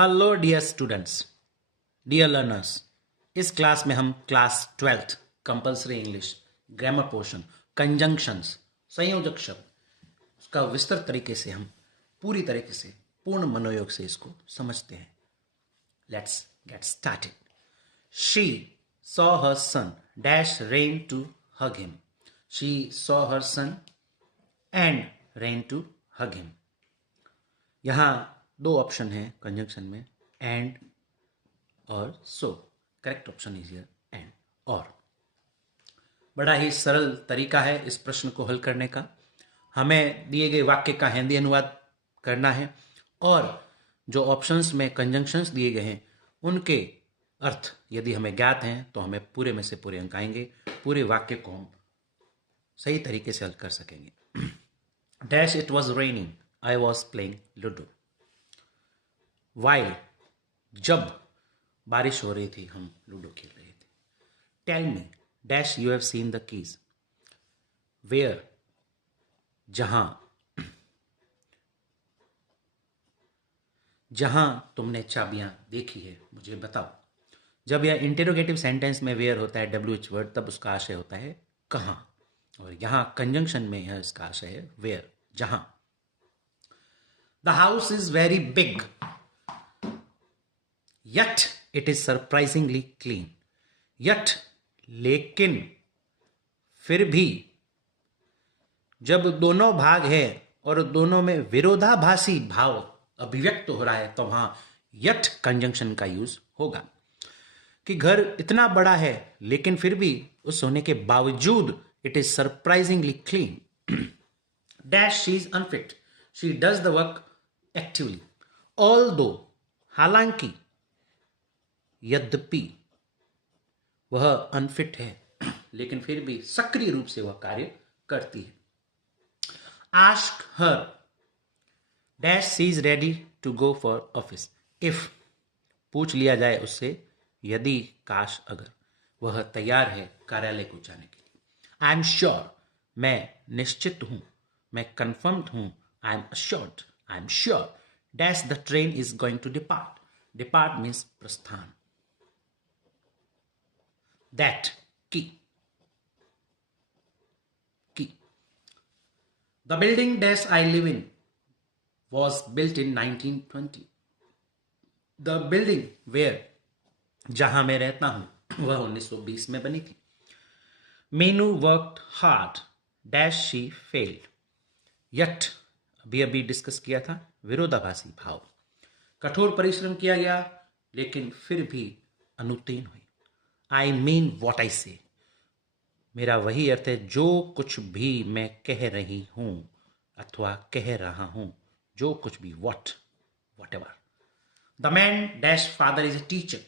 Hello dear students, dear learners. इस class में हम class 12th compulsory English grammar portion conjunctions संयोजक शब्द उसका विस्तृत तरीके से हम पूरी तरीके से पूर्ण मनोयोग से इसको समझते हैं। Let's get started. She saw her son dash ran to hug him. She saw her son and ran to hug him. यहाँ दो ऑप्शन है कंजंक्शन में, एंड और so. Correct option is here and और। बड़ा ही सरल तरीका है इस प्रश्न को हल करने का। हमें दिए गए वाक्य का हिंदी अनुवाद करना है और जो ऑप्शंस में कंजंक्शंस दिए गए हैं उनके अर्थ यदि हमें ज्ञात हैं तो हमें पूरे में से पूरे अंक आएंगे। पूरे वाक्य को हम सही तरीके से हल कर सकेंगे। Dash it was raining I was playing ludo. While जब बारिश हो रही थी हम लूडो खेल रहे थे। Tell me dash you have seen the keys. Where जहां जहां तुमने चाबियां देखी है मुझे बताओ। जब यह इंटेरोगेटिव सेंटेंस में वेयर होता है WH वर्ड तब उसका आशय होता है कहां, और यहां कंजंक्शन में यह इसका आशय है वेयर जहां। The house is very big yet it is surprisingly clean। yet लेकिन फिर भी जब दोनों भाग है और दोनों में विरोधाभासी भाव अभिव्यक्त हो रहा है तो वहां yet कंजंक्शन का यूज होगा कि घर इतना बड़ा है लेकिन फिर भी उस होने के बावजूद it is surprisingly clean. Dash she is unfit she does the work actively. All दो हालांकि यद्यपि वह अनफिट है लेकिन फिर भी सक्रिय रूप से वह कार्य करती है। Ask her dash she is ready to go for office. If पूछ लिया जाए उससे यदि काश अगर वह तैयार है कार्यालय को जाने के लिए। आई एम श्योर मैं निश्चित हूं, मैं कन्फर्म्ड हूं। I am assured I am sure dash the train is going to depart. Depart means प्रस्थान। That key. The building dash I live in was built in 1920। The building where जहां मैं रहता हूं वह 1920 में बनी थी। Meenu worked hard dash she failed। Yet अभी अभी डिस्कस किया था विरोधाभासी भाव। कठोर परिश्रम किया गया लेकिन फिर भी अनुत्तीर्ण हुई। आई मीन वॉट आई से। मेरा वही अर्थ है जो कुछ भी मैं कह रही हूं अथवा कह रहा हूं, जो कुछ भी whatever. The man dash father is a teacher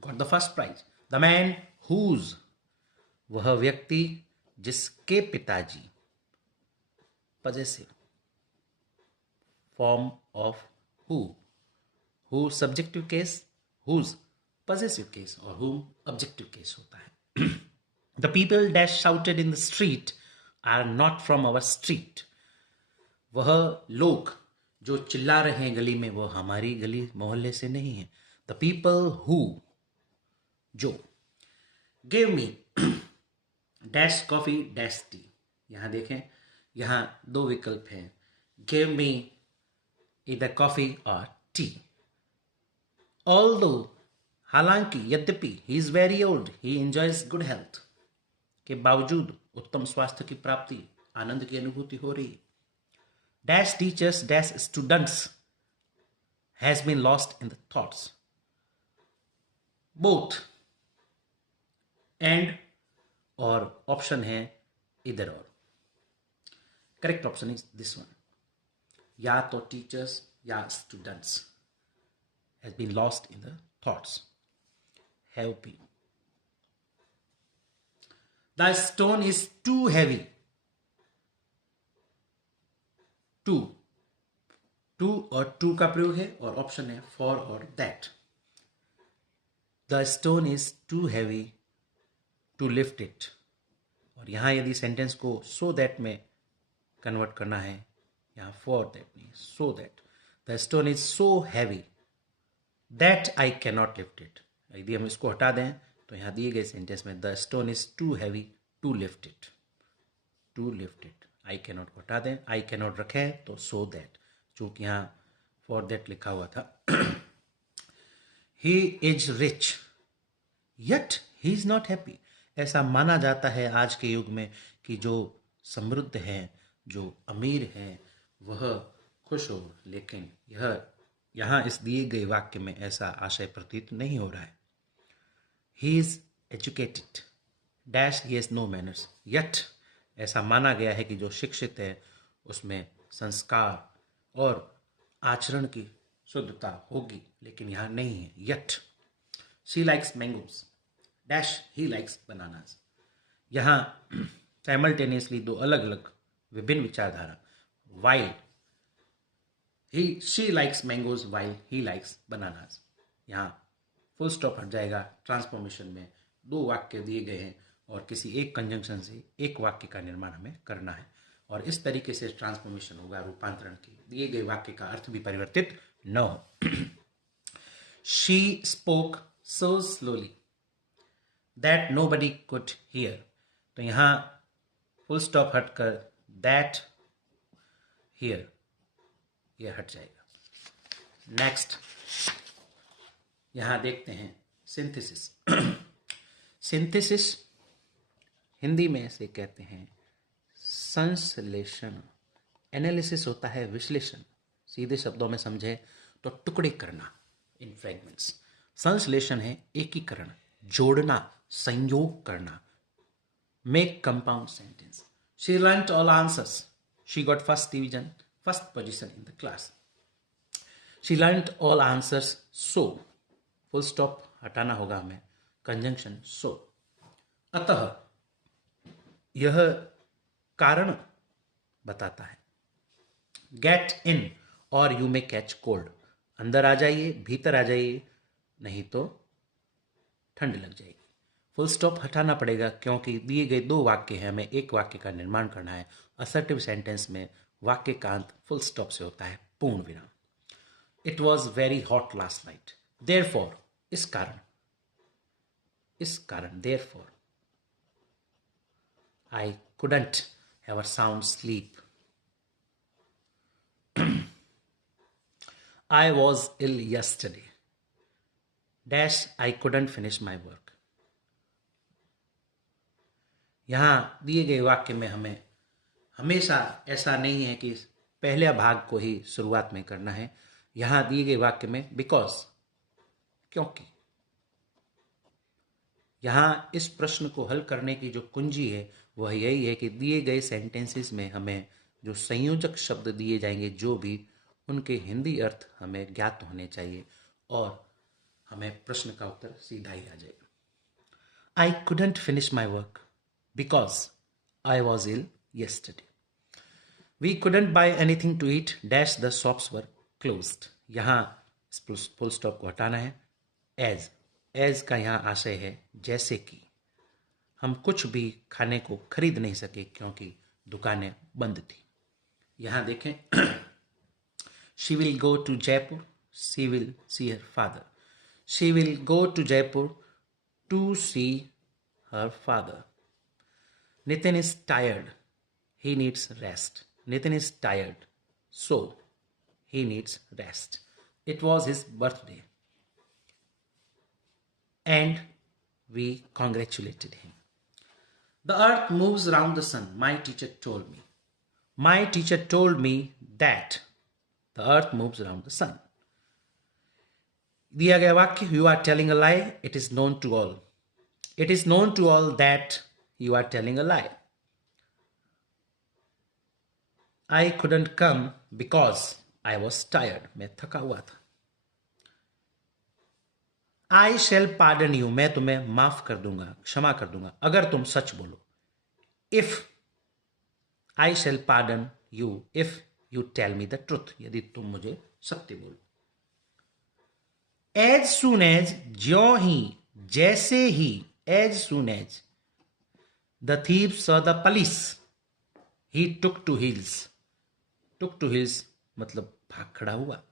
got the first prize. The man whose वह व्यक्ति जिसके पिताजी possessive form of who subjective case, whose possessive case और whom objective case होता है। The people dash shouted in the street are not from our street। वह लोग जो चिल्ला रहे हैं गली में वो हमारी गली मोहल्ले से नहीं है। The people who जो gave me dash coffee dash tea। यहां देखें यहां दो विकल्प हैं, gave me either coffee or tea। Although हालांकि यद्यपि he is very old he enjoys good health के बावजूद उत्तम स्वास्थ्य की प्राप्ति आनंद की अनुभूति हो रही है। Dash teachers dash students has been lost in the thoughts. Both and और ऑप्शन है इधर और। Correct option is this one. या तो टीचर्स या students has been lost in the thoughts have been। The stone is too heavy। Too और to का प्रयोग है और ऑप्शन है फॉर और that. The stone is too heavy to lift it, और यहां यदि सेंटेंस को सो दैट में कन्वर्ट करना है, यहां फॉर दैट नहीं so that. The stone is so heavy that I cannot lift it. यदि हम इसको हटा दें तो यहाँ दिए गए सेंटेंस में the stone is too heavy to lift it, to lift it. I cannot को हटा दें, आई कैनॉट रखें तो सो दैट, चूंकि यहाँ फॉर दैट लिखा हुआ था। He is rich yet he is not happy. ऐसा माना जाता है आज के युग में कि जो समृद्ध हैं, जो अमीर हैं, वह खुश हो, लेकिन यह यहाँ इस दिए गए वाक्य में ऐसा आशय प्रतीत नहीं हो रहा है। He is educated dash he has no manners, yet ऐसा माना गया है कि जो शिक्षित है उसमें संस्कार और आचरण की शुद्धता होगी, लेकिन यहाँ नहीं है। Yet she likes mangoes dash he likes bananas. यहाँ साइमल्टेनियसली दो अलग अलग विभिन्न विचारधारा, while he she likes mangoes while he likes bananas. यहाँ फुल स्टॉप हट जाएगा। ट्रांसफॉर्मेशन में दो वाक्य दिए गए हैं और किसी एक कंजंक्शन से एक वाक्य का निर्माण हमें करना है, और इस तरीके से ट्रांसफॉर्मेशन होगा, रूपांतरण की दिए गए वाक्य का अर्थ भी परिवर्तित न हो। She spoke so slowly that nobody could hear. तो यहाँ फुल स्टॉप हटकर दैट हियर यह हट जाएगा। नेक्स्ट यहां देखते हैं सिंथेसिस। सिंथेसिस हिंदी में इसे कहते हैं संश्लेषण। एनालिसिस होता है विश्लेषण, सीधे शब्दों में समझे तो टुकड़े करना इन फ्रेगमेंट्स। संश्लेषण है एकीकरण, जोड़ना, संयोग करना। Make compound sentence. She learned all answers, she got first division, first position in the class. She learned all answers so, full stop हटाना होगा हमें, कंजंक्शन सो। अतः यह कारण बताता है। गेट इन और यू मे कैच कोल्ड, अंदर आ जाइए, भीतर आ जाइए, नहीं तो ठंड लग जाएगी। फुल स्टॉप हटाना पड़ेगा क्योंकि दिए गए दो वाक्य हैं, हमें एक वाक्य का निर्माण करना है। असर्टिव सेंटेंस में वाक्य का अंत फुल स्टॉप से होता है, पूर्ण विराम। It was very hot last night, therefore इस कारण therefore I couldn't have a sound sleep. I was ill yesterday dash I couldn't finish my work। यहां दिए गए वाक्य में हमें हमेशा ऐसा नहीं है कि पहले भाग को ही शुरुआत में करना है। यहां दिए गए वाक्य में बिकॉज, क्योंकि, यहां इस प्रश्न को हल करने की जो कुंजी है वह यही है कि दिए गए सेंटेंसेस में हमें जो संयोजक शब्द दिए जाएंगे, जो भी उनके हिंदी अर्थ हमें ज्ञात होने चाहिए और हमें प्रश्न का उत्तर सीधा ही आ जाएगा। I couldn't finish my work because I was ill yesterday। We couldn't buy anything to eat dash the shops were closed. यहाँ फुल स्टॉप को हटाना है। एज का यहाँ आशय है जैसे कि, हम कुछ भी खाने को खरीद नहीं सके क्योंकि दुकानें बंद थी। यहाँ देखें she will go to Jaipur, she will see her father। she will go to Jaipur to see her father। Nitin is tired, he needs rest। Nitin is tired, so he needs rest। It was his birthday and we congratulated him। The earth moves around the sun, my teacher told me। My teacher told me that the earth moves around the sun। दिया गया वाक्य, you are telling a lie, it is known to all। It is known to all that you are telling a lie। I couldn't come because I was tired। मैं थका हुआ था। I shall pardon you, मैं तुम्हें माफ कर दूंगा, क्षमा कर दूंगा, अगर तुम सच बोलो। If I shall pardon you if you tell me the truth, यदि तुम मुझे सत्य बोलो। As soon as, ज्यों ही, जैसे ही, as soon as the thief saw the police, he took to heels। took to heels मतलब भाग खड़ा हुआ।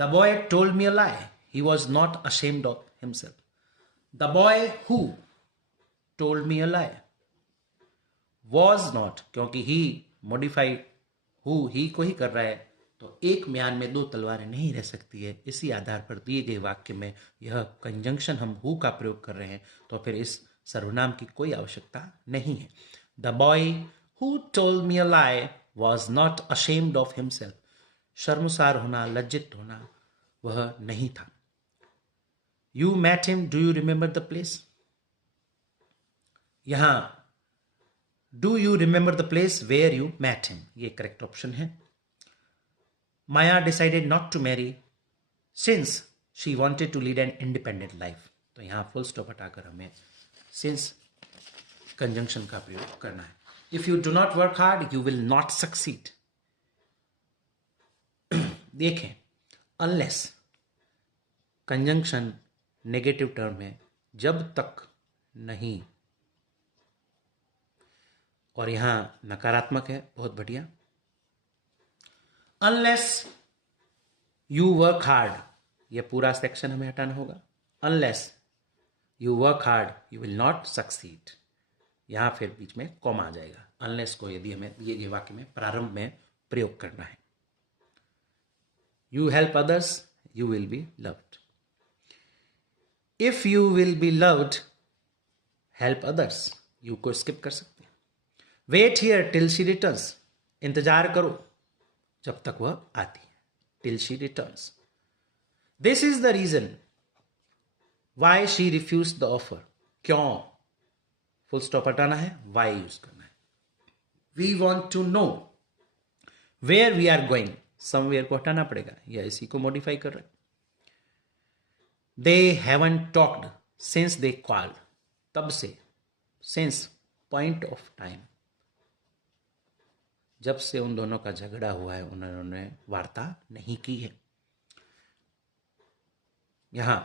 The boy told me a lie. He was not ashamed of himself. The boy who told me a lie was not, क्योंकि he modified who he को ही कर रहा है, तो एक म्यान में दो तलवारें नहीं रह सकती है। इसी आधार पर दिए गए वाक्य में यह कंजंक्शन हम हु का प्रयोग कर रहे हैं, तो फिर इस सर्वनाम की कोई आवश्यकता नहीं है। The boy who told me a lie was not ashamed of himself. शर्मसार होना, लज्जित होना वह नहीं था। You met him, do you remember the place? यहां do you remember the place where you met him, ये करेक्ट ऑप्शन है। Maya decided not to marry since she wanted to lead an independent life, तो यहां full stop हटाकर हमें since conjunction का प्रयोग करना है। If you do not work hard you will not succeed. देखें, अनलेस कंजंक्शन नेगेटिव टर्म है जब तक नहीं, और यहां नकारात्मक है, बहुत बढ़िया। अनलेस यू वर्क हार्ड, यह पूरा सेक्शन हमें हटाना होगा। Unless you work hard you will not succeed, यहां फिर बीच में कॉमा आ जाएगा। अनलेस को यदि हमें दिए गए वाक्य में प्रारंभ में प्रयोग करना है। You help others you will be loved. If you will be loved help others, you को स्किप कर सकते हैं। Wait here till she returns, इंतजार करो जब तक वह आती है, till she returns. This is the reason why she refuse the offer, क्यों, फुल स्टॉप हटाना है, वाई यूज करना है। We want to know where we are going, somewhere को हटाना पड़ेगा, या इसी को मॉडिफाई कर रहे। They haven't talked since they called, तब से, सिंस पॉइंट ऑफ टाइम, जब से उन दोनों का झगड़ा हुआ है उन्होंने वार्ता नहीं की है। यहां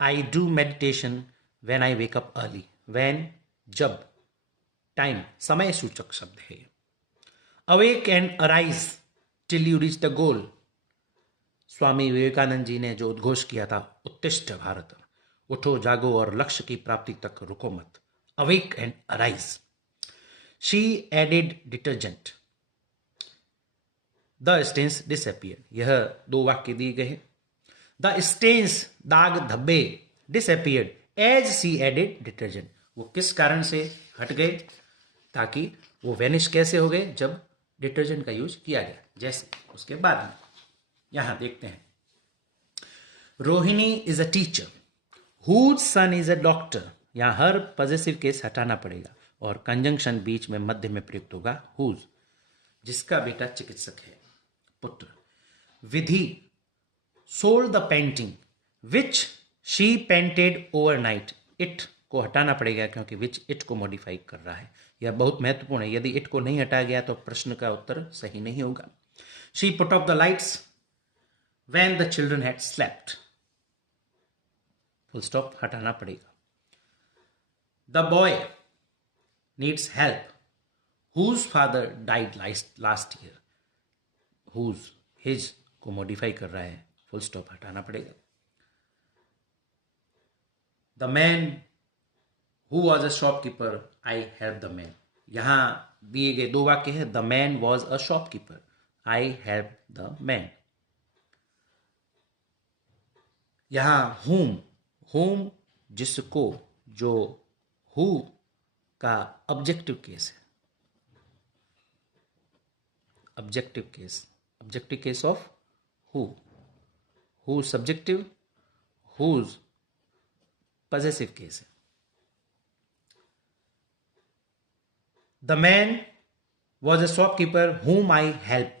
I do meditation when I wake up early, when जब, टाइम समय सूचक शब्द है। Awake and arise till you reach the goal, Swami Vivekananda ji ने जो उद्घोष किया था, उत्तिष्ठ भारत, उठो जागो और लक्ष्य की प्राप्ति तक रुको मत। Awake and arise. She added detergent, the stains disappear, यह दो वाक्य दिए गए हैं। द स्टेन्स, दाग धब्बे, डिसअपियर्ड एज सी एडेड डिटर्जेंट, वो किस कारण से हट गए, ताकि वो वेनिश कैसे हो गए, जब डिटर्जेंट का यूज किया गया, जैसे उसके बाद में। यहां देखते हैं, Rohini is a teacher whose son is a doctor, यहां हर पॉजिटिव केस हटाना पड़ेगा और कंजंक्शन बीच में मध्य में प्रयुक्त होगा हुज, जिसका बेटा चिकित्सक है, पुत्र। Vidhi sold the painting which she painted overnight, it को हटाना पड़ेगा क्योंकि विच इट को मॉडिफाई कर रहा है, यह बहुत महत्वपूर्ण है। यदि इट को नहीं हटाया गया तो प्रश्न का उत्तर सही नहीं होगा। She put off the lights when the children had slept, full stop हटाना पड़ेगा। The boy needs help whose father died last year, whose, his को मॉडिफाई कर रहा है, फुल स्टॉप हटाना पड़ेगा। The man who was a shopkeeper I help the man, यहां दिए गए दो वाक्य है। The man was a shopkeeper, I help the man. यहां होम जिसको, जो हु का ऑब्जेक्टिव केस है, objective case of who subjective, whose possessive case है। The man was a shopkeeper whom I help,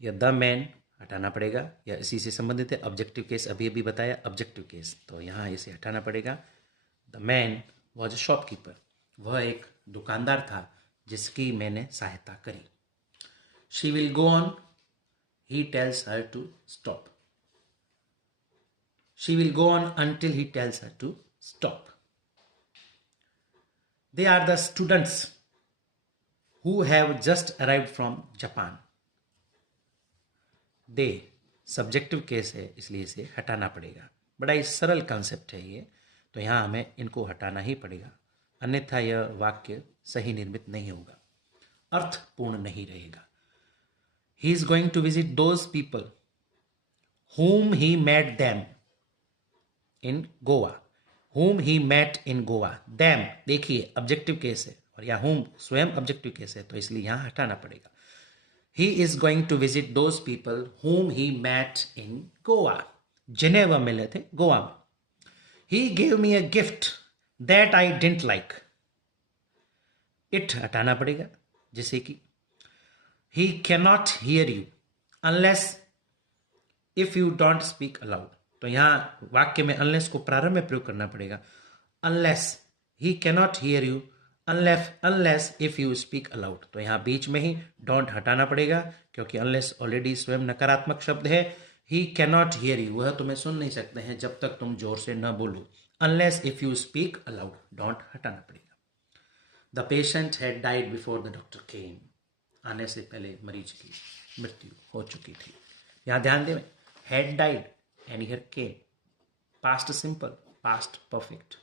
या द मैन हटाना पड़ेगा, या इसी से संबंधित है। ऑब्जेक्टिव केस अभी अभी बताया, ऑब्जेक्टिव केस, तो यहां इसे हटाना पड़ेगा। The man was a shopkeeper, वह एक दुकानदार था जिसकी मैंने सहायता करी। She will go on, he tells her to stop, she will go on until he tells her to stop. They are the students who have just arrived from Japan, they subjective case है, इसलिए इसे हटाना पड़ेगा। बड़ा ही सरल concept है ये, तो यहाँ हमें इनको हटाना ही पड़ेगा, अन्यथा यह वाक्य सही निर्मित नहीं होगा, अर्थपूर्ण नहीं रहेगा। He is going to visit those people whom he met them in Goa. whom he met in Goa. them देखिए ऑब्जेक्टिव केस है और यहाँ whom स्वयं ऑब्जेक्टिव केस है, तो इसलिए यहाँ हटाना पड़ेगा। he is going to visit those people whom he met in Goa. Geneva मिले थे गोवा में। he gave me a gift that I didn't like. it हटाना पड़ेगा, जैसे कि he cannot hear you unless if you don't speak allowed, तो यहां वाक्य में अनलेस को प्रारंभ में प्रयोग करना पड़ेगा। Unless he cannot here you unless if you speak allowed, तो यहां बीच में ही डोंट हटाना पड़ेगा, क्योंकि अनलेस ऑलरेडी स्वयं नकारात्मक शब्द है। ही कैनॉट हियर यू, वह तुम्हें सुन नहीं सकते हैं जब तक तुम जोर से न बोलो। Unless if you speak allowed, don't हटाना पड़ेगा। The patient had died before the doctor केम, आने से पहले मरीज की मृत्यु हो चुकी थी। यहां ध्यान दें, had died and here came, past simple, past perfect।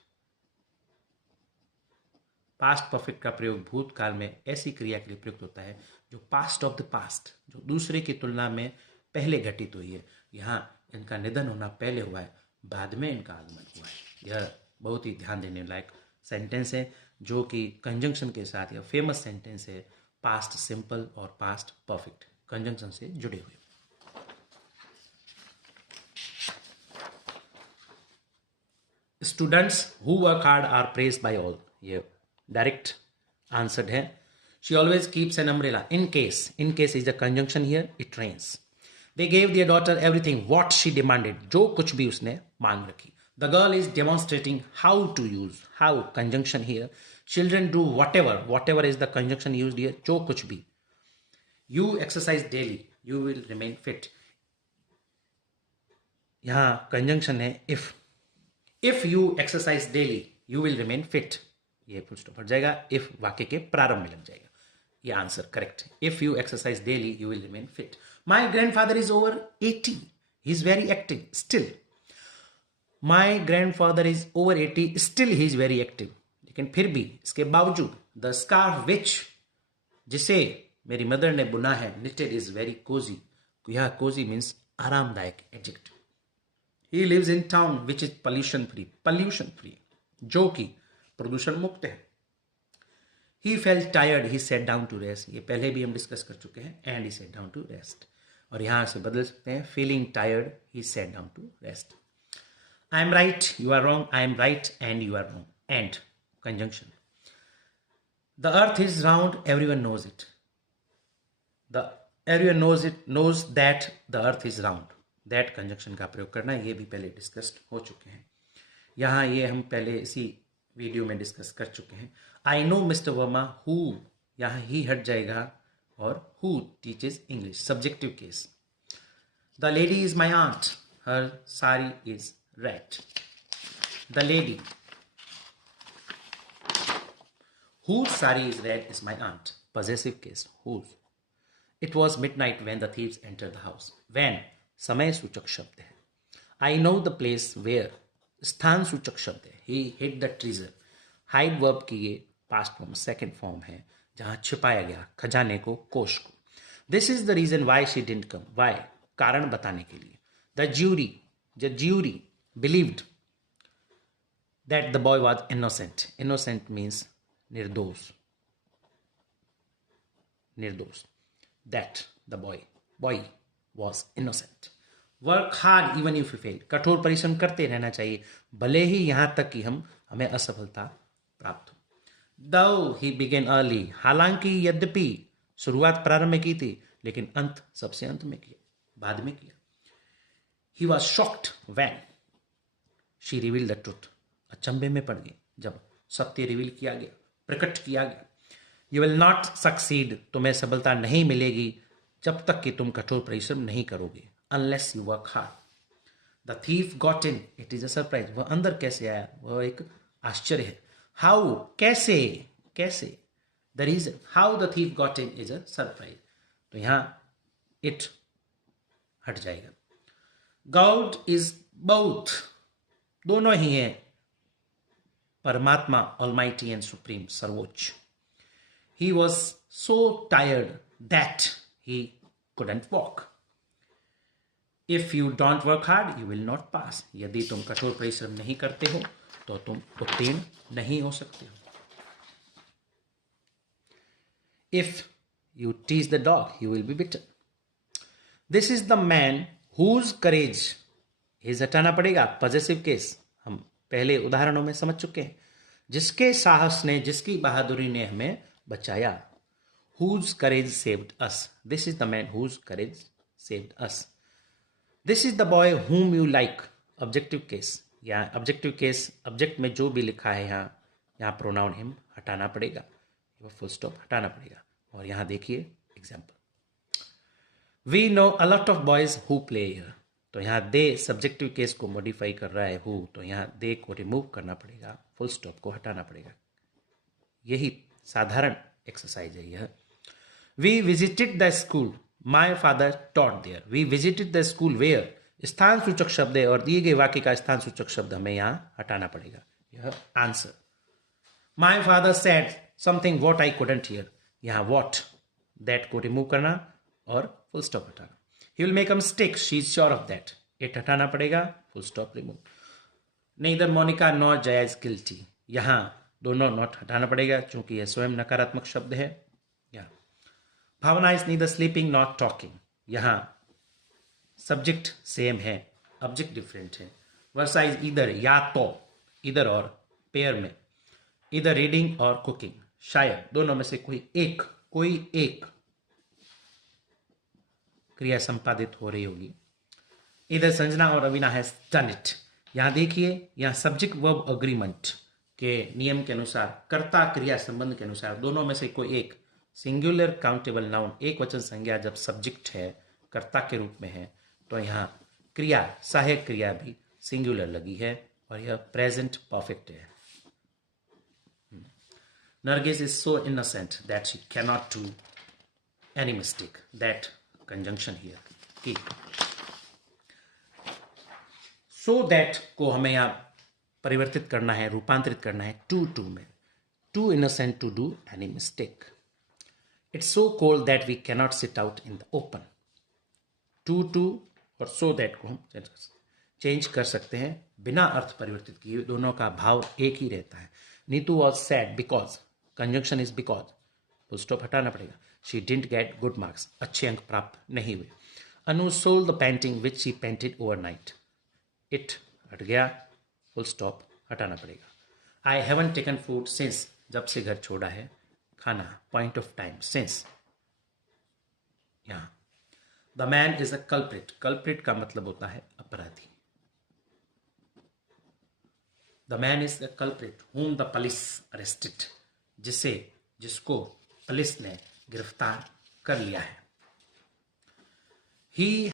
Past perfect का प्रयोग भूतकाल में ऐसी क्रिया के लिए प्रयुक्त होता है जो पास्ट ऑफ द पास्ट, जो दूसरे की तुलना में पहले घटित हुई है। यहाँ इनका निधन होना पहले हुआ है, बाद में इनका आगमन हुआ है। यह बहुत ही ध्यान देने लायक सेंटेंस है, जो कि कंजंक्शन के साथ यह फेमस सेंटेंस है, पास्ट सिंपल और पास्ट परफेक्ट कंजंक्शन से जुड़े हुए। Students who work hard are praised by all, ये डायरेक्ट आंसर्ड है। She always keeps an umbrella in case is the conjunction here, it rains. They gave their daughter everything what she demanded, जो कुछ भी उसने मांग रखी। The girl is demonstrating how to use, how conjunction here. Children do whatever is the conjunction used here, जो कुछ भी। You exercise daily, you will remain fit, यहां कंजंक्शन है if you exercise daily you will remain fit, ये full stop हट जाएगा, if वाक्य के प्रारंभ में लग जाएगा। ये आंसर करेक्ट है। If you exercise daily you will remain fit. My grandfather is over 80, he is very active still. My grandfather is over 80 still he is very active, लेकिन फिर भी, इसके बावजूद। द स्कार्फ विच, जिसे मेरी मदर ने बुना है, निटेड इज वेरी कोजी, यह कोजी मीन्स आरामदायक adjective. He lives in town which is pollution free, जो कि प्रदूषण मुक्त है। He felt tired, he sat down to rest, ये पहले भी हम डिस्कस कर चुके हैं, and he sat down to rest, और यहां से बदल सकते हैं, feeling tired, he sat down to rest। I am right, you are wrong, I am right and you are wrong, and conjunction। The earth is round, everyone knows it, knows that the earth is round। That conjunction का प्रयोग करना, ये भी पहले discuss हो चुके हैं। यहाँ ये हम पहले इसी वीडियो में डिस्कस कर चुके हैं। I know Mister Verma who, यहाँ ही हट जाएगा और who teaches English, subjective case. The lady is my aunt, her sari is red. The lady whose sari is red is my aunt, possessive case whose. It was midnight when the thieves enter the house, when समय सूचक शब्द है। I know the place where, स्थान सूचक शब्द है। He hid the treasure, hide verb की ये पास्ट फॉर्म सेकंड फॉर्म है, जहां छिपाया गया खजाने को, कोष को। This is the reason why she didn't come, why कारण बताने के लिए। The jury believed that the boy was innocent, innocent means निर्दोष, that the boy was innocent। work hard even if you fail, कठोर परिश्रम करते रहना चाहिए भले ही यहां तक कि हमें असफलता प्राप्त हो। though he began early, हालांकि यद्यपि शुरुआत प्रारंभ में की थी, लेकिन अंत सबसे अंत में किया, बाद में किया। he was shocked when she revealed the truth, अचंभे में पड़ गए जब सत्य रिवील किया गया, प्रकट किया गया। you will not succeed, तुम्हें सफलता नहीं मिलेगी जब तक कि तुम कठोर परिश्रम नहीं करोगे, unless you work hard। The thief got in, it is a surprise, वह अंदर कैसे आया, वह एक आश्चर्य है। How, कैसे, the reason, how the thief got in is a surprise, तो यहां it हट जाएगा। गॉड इज बोथ, दोनों ही है, परमात्मा ऑलमाइटी एंड सुप्रीम, सर्वोच्च. He was so tired that he couldn't walk. If you don't work hard you will not pass. यदि तुम कठोर परिश्रम नहीं करते हो तो तुम उत्तीर्ण नहीं हो सकते हो. If you tease the dog you will be bitter. This is the man whose courage, his हटाना पड़ेगा, पॉजिटिव केस, हम पहले उदाहरणों में समझ चुके हैं. जिसके साहस ने, जिसकी बहादुरी ने हमें बचाया. Whose courage saved us. This is the man whose courage saved us. This is the boy whom you like, objective case. या ऑब्जेक्टिव केस, ऑब्जेक्ट में जो भी लिखा है यहाँ प्रोनाउन हिम हटाना पड़ेगा, फुल स्टॉप हटाना पड़ेगा. और यहाँ देखिए example, we know a lot of boys who play here. तो यहाँ दे सब्जेक्टिव केस को मॉडिफाई कर रहा है हु, तो यहाँ दे को रिमूव करना पड़ेगा, फुल स्टॉप को हटाना पड़ेगा. यही साधारण एक्सरसाइज है यह. We visited the school, my father taught there. We visited the school where, स्थान सूचक शब्द है और दिए गए वाक्य का स्थान सूचक शब्द हमें यहाँ हटाना पड़ेगा. यह answer. My father said something what I couldn't hear, यहाँ व्हाट, दैट को रिमूव करना और फुल स्टॉप हटाना. He will make a mistake, she is sure of that, it हटाना पड़ेगा, full stop remove. Neither Monika nor Jaya is guilty, यहाँ दोनों not हटाना पड़ेगा क्योंकि यह स्वयं नकारात्मक शब्द है. या Bhavna is neither sleeping not talking, यहाँ सब्जेक्ट सेम है, ऑब्जेक्ट डिफरेंट है. वर्षा इज इधर, या तो, इधर और, पेयर में, इधर रीडिंग और कुकिंग, शायद दोनों में से कोई एक क्रिया संपादित हो रही होगी. इधर संजना और अविना हैज डन इट. यहां देखिए, यहां सब्जेक्ट वर्ब अग्रीमेंट के नियम के अनुसार, कर्ता क्रिया संबंध के अनुसार दोनों में से कोई एक सिंगुलर काउंटेबल नाउन, एक वचन संज्ञा जब सब्जेक्ट है, कर्ता के रूप में है, तो यहाँ क्रिया, सहायक क्रिया भी सिंगुलर लगी है और यह प्रेजेंट परफेक्ट है. Nargis is so innocent that she cannot do any mistake. That conjunction here. की so that को हमें यहाँ परिवर्तित करना है, रूपांतरित करना है to में. Too innocent to do any mistake. It's so cold that we cannot sit out in the open. To और so that को हम चेंज कर सकते हैं बिना अर्थ परिवर्तित किए, दोनों का भाव एक ही रहता है. Neetu was sad because, conjunction is because, full stop हटाना पड़ेगा. She didn't get good marks, अच्छे अंक प्राप्त नहीं हुए. Anu sold the painting which she painted overnight, it हट गया, फुल स्टॉप हटाना पड़ेगा. I haven't taken food since, जब से घर छोड़ा है खाना, पॉइंट ऑफ टाइम, सिंस. यहाँ the man is a culprit, culprit का मतलब होता है अपराधी. The man is the culprit whom the police arrested, जिसको पुलिस ने गिरफ्तार कर लिया है. ही